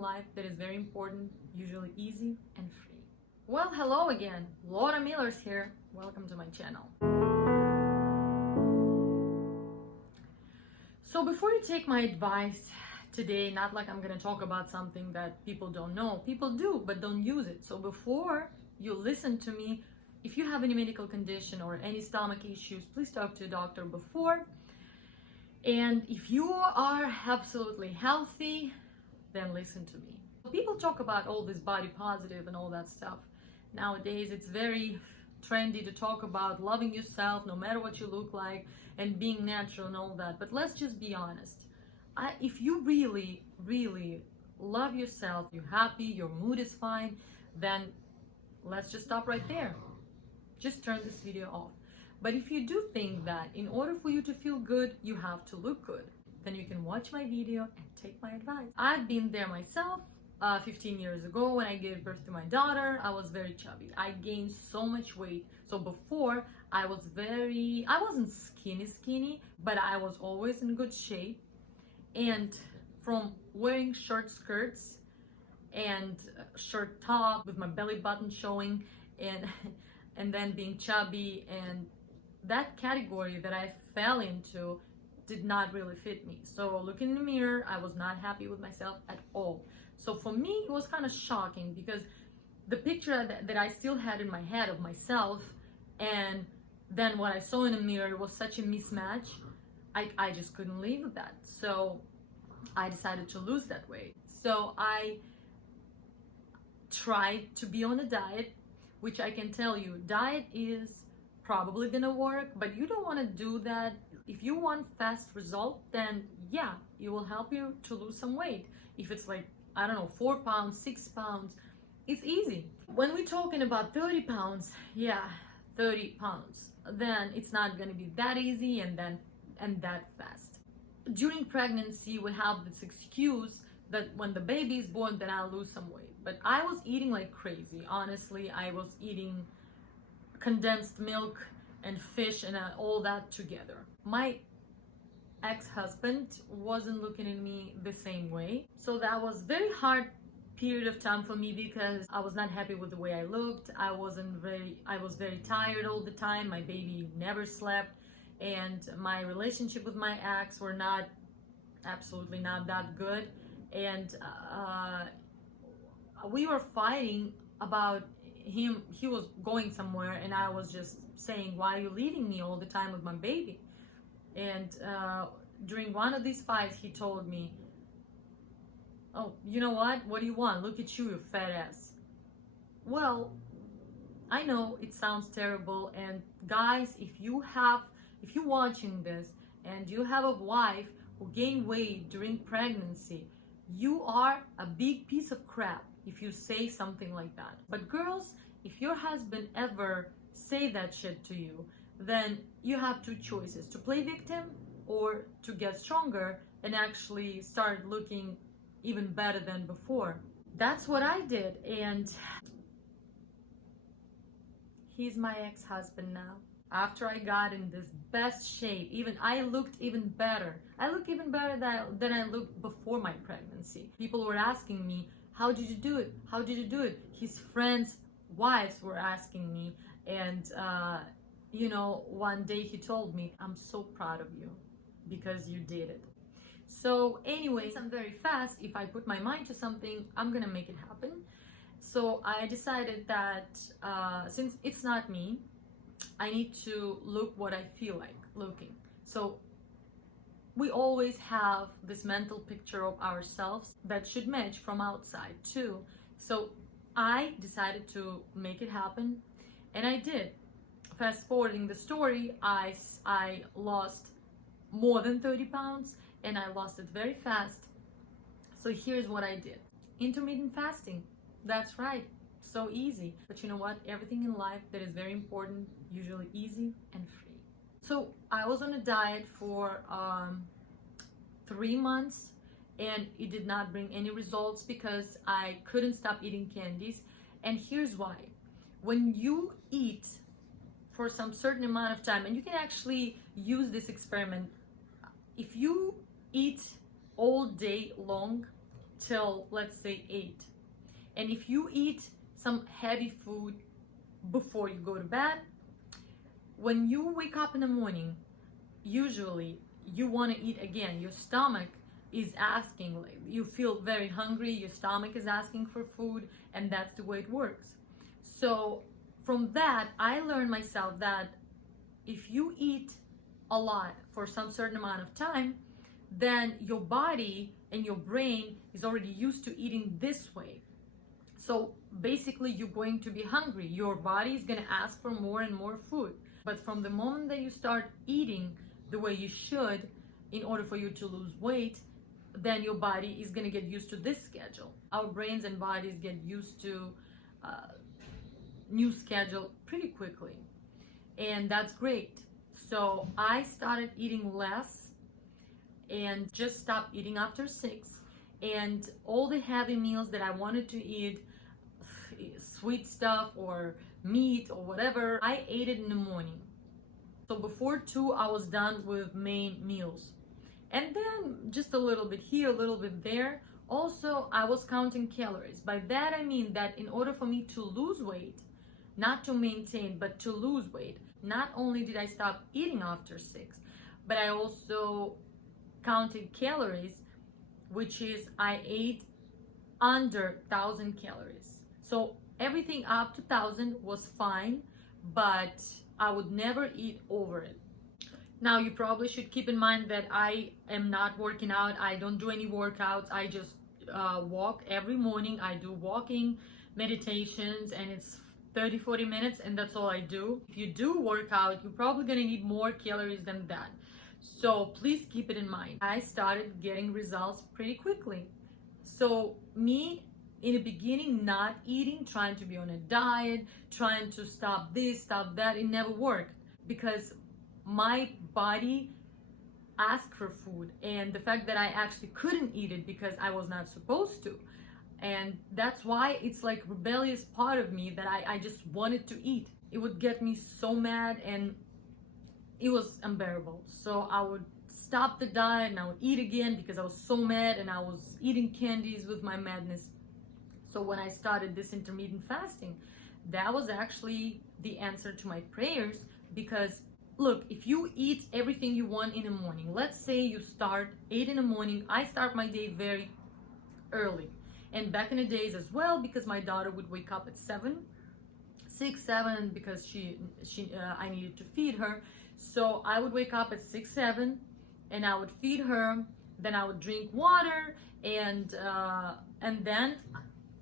life that is very important, usually easy and free. Well, hello again. Laura Miller's here. Welcome to my channel. So before you take my advice today, not like I'm going to talk about something that people don't know. People do, but don't use it. So before you listen to me, if you have any medical condition or any stomach issues, please talk to a doctor before. And if you are absolutely healthy, then listen to me. People talk about all this body positive and all that stuff. Nowadays, it's very trendy to talk about loving yourself no matter what you look like and being natural and all that. But let's just be honest. If you really, really love yourself, you're happy, your mood is fine, then let's just stop right there. Just turn this video off. But if you do think that in order for you to feel good, you have to look good, then you can watch my video and take my advice. I've been there myself 15 years ago when I gave birth to my daughter. I was very chubby. I gained so much weight. So before I wasn't skinny, but I was always in good shape. And from wearing short skirts and short top with my belly button showing and then being chubby, and that category that I fell into did not really fit me. So looking in the mirror, I was not happy with myself at all. So for me, it was kind of shocking because the picture that I still had in my head of myself and then what I saw in the mirror was such a mismatch. I just couldn't live with that. So I decided to lose that weight. So I tried to be on a diet, which I can tell you, diet is probably gonna work, but you don't want to do that. If you want fast result, then yeah, it will help you to lose some weight. If it's like, I don't know, 4 pounds, 6 pounds, it's easy. When we're talking about 30 pounds, yeah, 30 pounds, then it's not gonna be that easy and that fast. During pregnancy, we have this excuse that when the baby is born, then I'll lose some weight. But I was eating like crazy. Honestly, I was eating condensed milk and fish and all that together. My ex-husband wasn't looking at me the same way. So that was very hard period of time for me because I was not happy with the way I looked. I was very tired all the time. My baby never slept. And my relationship with my ex were absolutely not that good. And we were fighting about him. He was going somewhere and I was just saying, why are you leaving me all the time with my baby? And during one of these fights, he told me, oh, you know what do you want? Look at you fat ass. Well, I know it sounds terrible, and guys, if you're watching this and you have a wife who gained weight during pregnancy, you are a big piece of crap if you say something like that. But girls, if your husband ever say that shit to you, then you have two choices: to play victim or to get stronger and actually start looking even better than before. That's what I did, and he's my ex-husband now. After I got in this best shape, I looked even better. I look even better than I looked before my pregnancy. People were asking me, how did you do it? How did you do it? His friends' wives were asking me, and one day he told me, I'm so proud of you because you did it. So anyways, I'm very fast. If I put my mind to something, I'm gonna make it happen. So I decided that since it's not me, I need to look what I feel like looking. So we always have this mental picture of ourselves that should match from outside too. So I decided to make it happen, and I did. Fast forwarding the story, I lost more than 30 pounds and I lost it very fast. So here's what I did. Intermittent fasting. That's right. So easy. But you know what? Everything in life that is very important, usually easy and free. So I was on a diet for 3 months and it did not bring any results because I couldn't stop eating candies. And here's why. When you eat for some certain amount of time, and you can actually use this experiment, if you eat all day long, till, let's say, 8. And if you eat some heavy food before you go to bed, when you wake up in the morning, usually you want to eat again. Your stomach is asking, like, you feel very hungry, your stomach is asking for food, and that's the way it works. So from that, I learned myself that if you eat a lot for some certain amount of time, then your body and your brain is already used to eating this way. So basically, you're going to be hungry. Your body is going to ask for more and more food. But from the moment that you start eating the way you should in order for you to lose weight, then your body is going to get used to this schedule. Our brains and bodies get used to new schedule pretty quickly, and that's great. So I started eating less and just stopped eating after 6, and all the heavy meals that I wanted to eat, sweet stuff or meat or whatever, I ate it in the morning. So before 2, I was done with main meals, and then just a little bit here, a little bit there. Also, I was counting calories. By that I mean that in order for me to lose weight, not to maintain, but to lose weight, not only did I stop eating after 6, but I also counted calories, which is I ate under 1,000 calories. So everything up to 1,000 was fine, but I would never eat over it. Now, you probably should keep in mind that I am not working out. I don't do any workouts. I just walk every morning. I do walking meditations, and it's 30-40 minutes, and that's all I do. If you do work out, you're probably gonna need more calories than that. So please keep it in mind. I started getting results pretty quickly. So me, in the beginning, not eating, trying to be on a diet, trying to stop this, stop that, it never worked because my body asked for food, and the fact that I actually couldn't eat it because I was not supposed to. And that's why it's like rebellious part of me that I just wanted to eat. It would get me so mad, and it was unbearable. So I would stop the diet and I would eat again because I was so mad, and I was eating candies with my madness. So when I started this intermittent fasting, that was actually the answer to my prayers. Because look, if you eat everything you want in the morning, let's say you start 8 in the morning, I start my day very early. And back in the days as well, because my daughter would wake up at 6, 7, because I needed to feed her. So I would wake up at 6, 7, and I would feed her. Then I would drink water, and then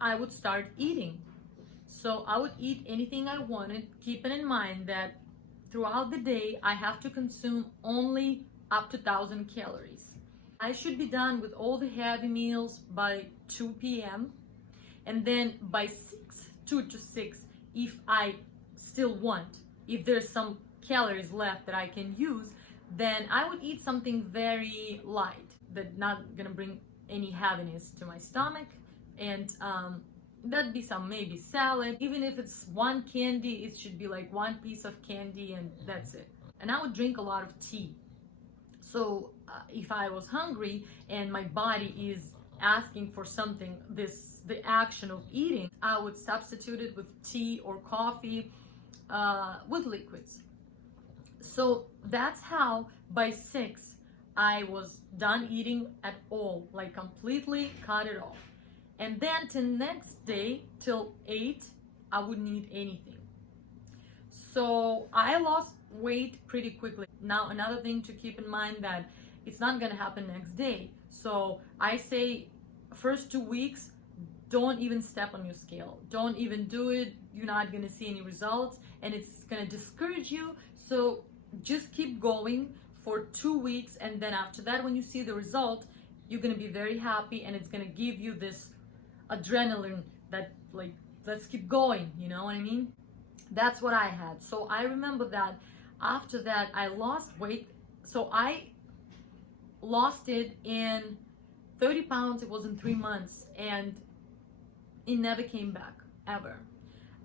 I would start eating. So I would eat anything I wanted, keeping in mind that throughout the day I have to consume only up to 1,000 calories. I should be done with all the heavy meals by 2 p.m. and then by 2 to 6, if I still want, if there's some calories left that I can use, then I would eat something very light that not gonna bring any heaviness to my stomach, and that'd be some maybe salad. Even if it's one candy, it should be like one piece of candy, and that's it. And I would drink a lot of tea. So if I was hungry and my body is asking for something, the action of eating, I would substitute it with tea or coffee with liquids. So that's how by 6 I was done eating at all, like completely cut it off. And then till next day, till 8, I wouldn't eat anything. So I lost weight pretty quickly. Now, another thing to keep in mind that it's not gonna happen next day. So I say first 2 weeks, don't even step on your scale. Don't even do it. You're not gonna see any results, and it's gonna discourage you. So just keep going for 2 weeks, and then after that, when you see the result, you're gonna be very happy, and it's gonna give you this adrenaline that, like, let's keep going, you know what I mean? That's what I had. So I remember that after that I lost weight. So I lost it in 30 pounds. It was in 3 months, and it never came back ever,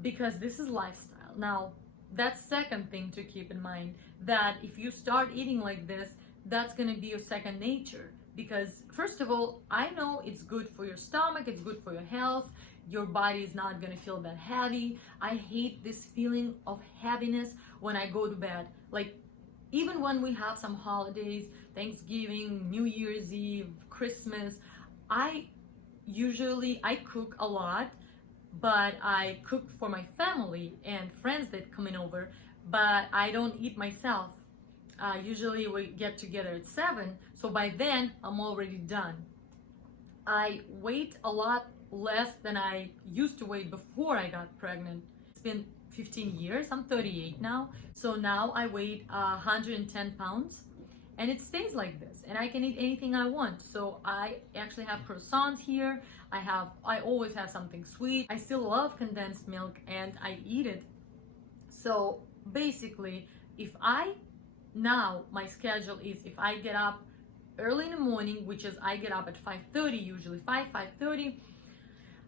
because this is lifestyle. Now, that's second thing to keep in mind, that if you start eating like this, that's going to be your second nature, because first of all, I know it's good for your stomach, it's good for your health. Your body is not gonna feel that heavy. I hate this feeling of heaviness when I go to bed. Like, even when we have some holidays, Thanksgiving, New Year's Eve, Christmas, I cook a lot, but I cook for my family and friends that come in over, but I don't eat myself. Usually we get together at 7, so by then I'm already done. I weight a lot less than I used to weigh before I got pregnant. It's been 15 years, I'm 38 now, so now I weigh 110 pounds, and it stays like this, and I can eat anything I want. So I actually have croissants here, I always have something sweet. I still love condensed milk and I eat it. So basically, now my schedule is, if I get up early in the morning, which is I get up at 5:30, usually 5:30,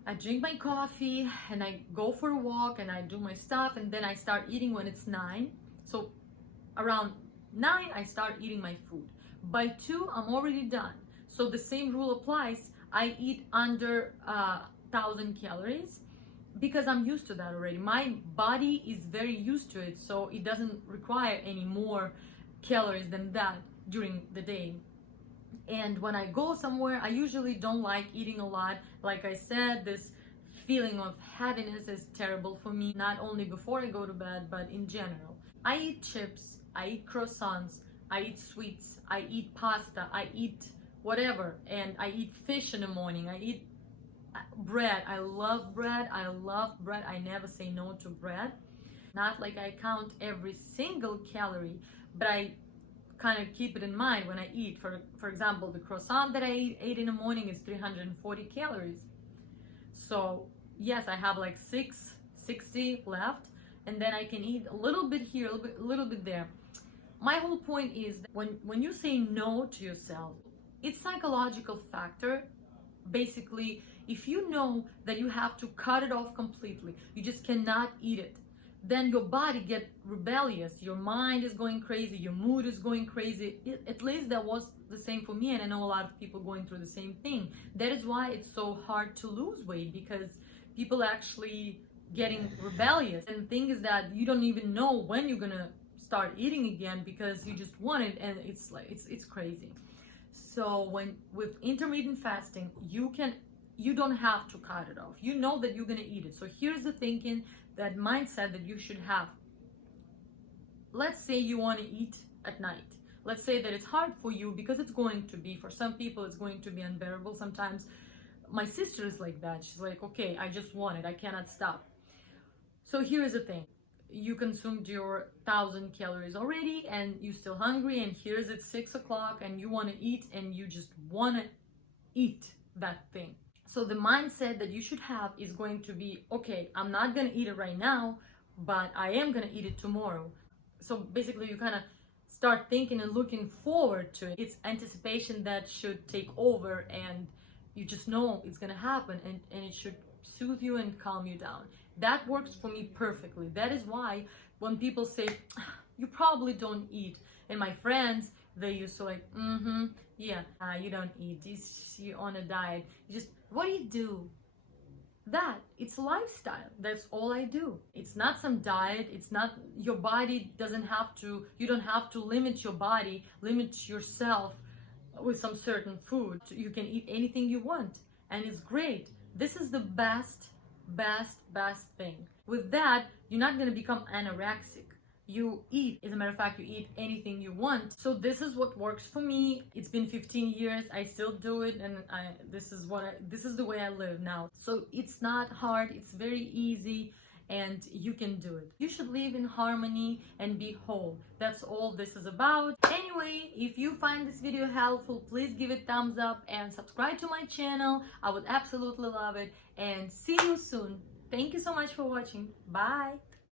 I drink my coffee and I go for a walk and I do my stuff, and then I start eating when it's 9. So around 9 I start eating my food. By 2 I'm already done. So the same rule applies. I eat under 1,000 calories because I'm used to that already. My body is very used to it, so it doesn't require any more calories than that during the day. And when I go somewhere, I usually don't like eating a lot. Like I said, this feeling of heaviness is terrible for me, not only before I go to bed, but in general. I eat chips, I eat croissants, I eat sweets, I eat pasta, I eat whatever, and I eat fish in the morning, I eat bread. I love bread, I never say no to bread. Not like I count every single calorie, but I kind of keep it in mind when I eat. For example, the croissant that I ate in the morning is 340 calories. So yes, I have like 660 left, and then I can eat a little bit here, a little bit there. My whole point is that when you say no to yourself, it's psychological factor. Basically, if you know that you have to cut it off completely, you just cannot eat it, then your body gets rebellious, your mind is going crazy, your mood is going crazy. At least that was the same for me, and I know a lot of people going through the same thing. That is why it's so hard to lose weight, because people actually getting rebellious. And the thing is that you don't even know when you're gonna start eating again, because you just want it, and it's like it's crazy. So with intermittent fasting, you don't have to cut it off. You know that you're gonna eat it. So here's the thinking, that mindset that you should have. Let's say you want to eat at night. Let's say that it's hard for you, because it's going to be, for some people it's going to be unbearable. Sometimes my sister is like that. She's like, okay, I just want it, I cannot stop. So here's the thing, you consumed your 1,000 calories already and you're still hungry, and here's at 6 o'clock and you want to eat, and you just want to eat that thing. So the mindset that you should have is going to be, okay, I'm not going to eat it right now, but I am going to eat it tomorrow. So basically you kind of start thinking and looking forward to it. It's anticipation that should take over, and you just know it's going to happen, and it should soothe you and calm you down. That works for me perfectly. That is why when people say, you probably don't eat, and my friends, they used to like, yeah, you don't eat, you're on a diet, you just, what do you do? That, it's lifestyle. That's all I do. It's not some diet. It's not, your body doesn't have to, you don't have to limit your body, limit yourself with some certain food. You can eat anything you want, and it's great. This is the best thing. With that, you're not going to become anorexic. You eat, as a matter of fact, you eat anything you want. So this is what works for me. It's been 15 years, I still do it, and this is the way I live now. So it's not hard, it's very easy, and you can do it. You should live in harmony and be whole. That's all this is about. Anyway, if you find this video helpful, please give it thumbs up and subscribe to my channel. I would absolutely love it, and see you soon. Thank you so much for watching. Bye.